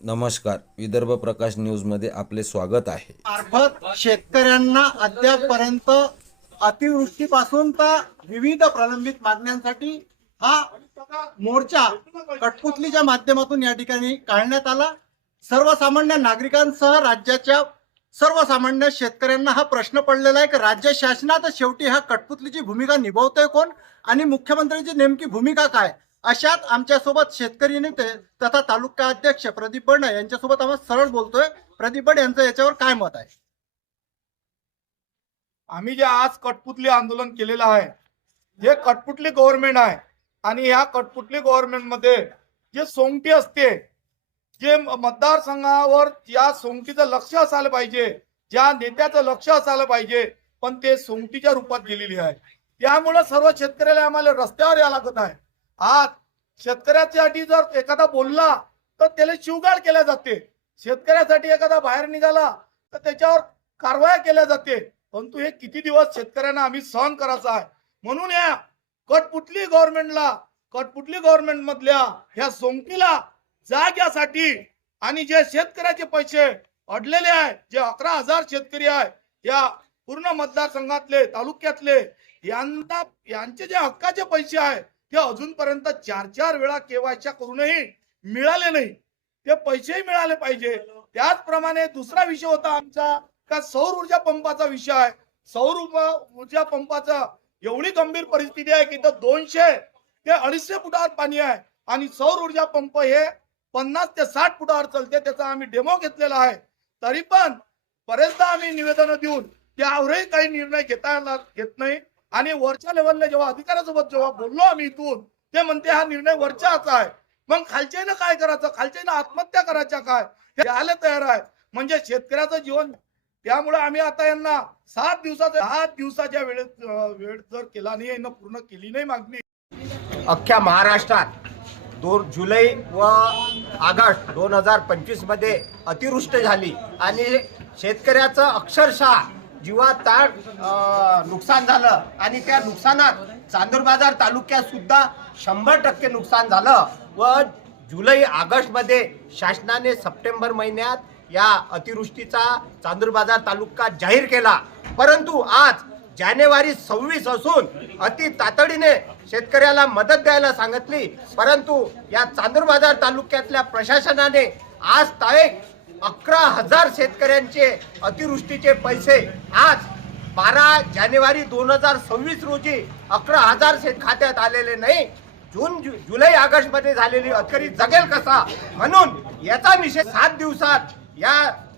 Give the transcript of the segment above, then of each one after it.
नमस्कार, विदर्भ प्रकाश न्यूजमध्ये आपले स्वागत आहे। मार्फत शेतकऱ्यांना अद्यापपर्यंत अतिवृष्टीपासून तर विविध प्रलंबित मागण्यांसाठी हा मोर्चा कठपुतलीच्या माध्यमातून या ठिकाणी काढण्यात आला। सर्वसामान्य नागरिकांसह राज्याच्या सर्वसामान्य शेतकऱ्यांना हा प्रश्न पडलेला आहे की राज्य शासनात शेवटी हा कठपुतलीची भूमिका निभावतोय कोण आणि मुख्यमंत्र्यांची नेमकी भूमिका काय। अशात आमच्यासोबत शेतकरी नेते तथा तालुका अध्यक्ष प्रदीप बंड यांच्यासोबत आम्ही सरळ बोलतोय। प्रदीप बंड यांचं याच्यावर काय मत आहे? आम्ही जे आज कठपुतली आंदोलन केलेलं आहे, हे कठपुतली गव्हर्नमेंट आहे आणि या कठपुतली गव्हर्नमेंट मध्ये जे सोंगटी असते, जे मतदारसंघावर या सोंगटीचं लक्ष असायला पाहिजे, ज्या नेत्याचं लक्ष असायला पाहिजे, पण ते सोंगटीच्या रूपात गेलेली आहे। त्यामुळे सर्व शेतकऱ्याला आम्हाला रस्त्यावर यावं लागत आहे। आज शेतकऱ्यासाठी जर एखादा बोलला तर त्याला शिवगाळ केल्या जाते, शेतकऱ्यासाठी एखादा बाहेर निघाला तर त्याच्यावर कारवाया केल्या जाते। परंतु हे किती दिवस शेतकऱ्यांना आम्ही सहन करायचं आहे। म्हणून या कठपुतली गव्हर्नमेंट मधल्या ह्या सोंगटीला जाग यासाठी आणि जे शेतकऱ्याचे पैसे अडलेले आहे, जे 11,000 शेतकरी आहे या पूर्ण मतदारसंघातले तालुक्यातले, यांचे जे हक्काचे पैसे आहे ते अजूनपर्यंत 4 वेळा केवायसी करूनही मिळाले नाही, ते पैसेही मिळाले पाहिजे। त्याचप्रमाणे दुसरा विषय होता आमचा का सौर ऊर्जा पंपाचा विषय आहे। सौर ऊर्जा पंपाचा एवढी गंभीर परिस्थिती आहे की 200 ते 250 फुटावर पाणी आहे आणि सौर ऊर्जा पंप हे 50 ते 60 फुटावर चालते। त्याचा आम्ही डेमो घेतलेला आहे, तरी पण बरेचदा आम्ही निवेदन देऊन त्यावरही काही निर्णय घेत नाही। आणि वरच्या लेवलला जेव्हा अधिकाऱ्यासोबत जेव्हा बोललो आम्ही इथून, ते म्हणते हा निर्णय वरच्याचा आहे। मग खालच्यानं काय करायचं, खालच्यानं आत्महत्या करायच्या काय, हे द्यायला तयार आहे म्हणजे शेतकऱ्याचं जीवन। त्यामुळे आम्ही आता यांना 7 दिवसाच्या वेळ जर केला नाही, यांना पूर्ण केली नाही मागणी। अख्ख्या महाराष्ट्रात 2 जुलै व ऑगस्ट 2025 मध्ये अतिवृष्टी झाली आणि शेतकऱ्याचं अक्षरशः जीवाताळ नुकसान झालं आणि त्या नुकसानात चांदूर बाजार तालुक्यात सुद्धा 100% नुकसान झालं। व जुलै ऑगस्ट मध्ये शासनाने सप्टेंबर महिन्यात या अतिवृष्टीचा चांदूर बाजार तालुका जाहीर केला, परंतु आज जानेवारी 26 असून अति तातडीने शेतकऱ्याला मदत द्यायला सांगितली, परंतु या चांदूर बाजार तालुक्यातल्या प्रशासनाने आज तारीख 11,000 शेतकऱ्यांचे अतिवृष्टीचे पैसे आज 12 जानेवारी 2026 रोजी 11,000 खात्यात आलेले नाही। जुलै ऑगस्ट मध्ये झालेली अखेरी जगेल कसा, म्हणून याचा निषेध 7 दिवसात या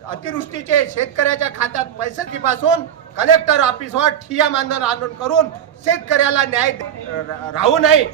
अतिवृष्टीचे शेतकऱ्याच्या खात्यात पैसे पासून कलेक्टर ऑफिसवर ठिय्या आंदोलन करून शेतकऱ्याला न्याय राहू नये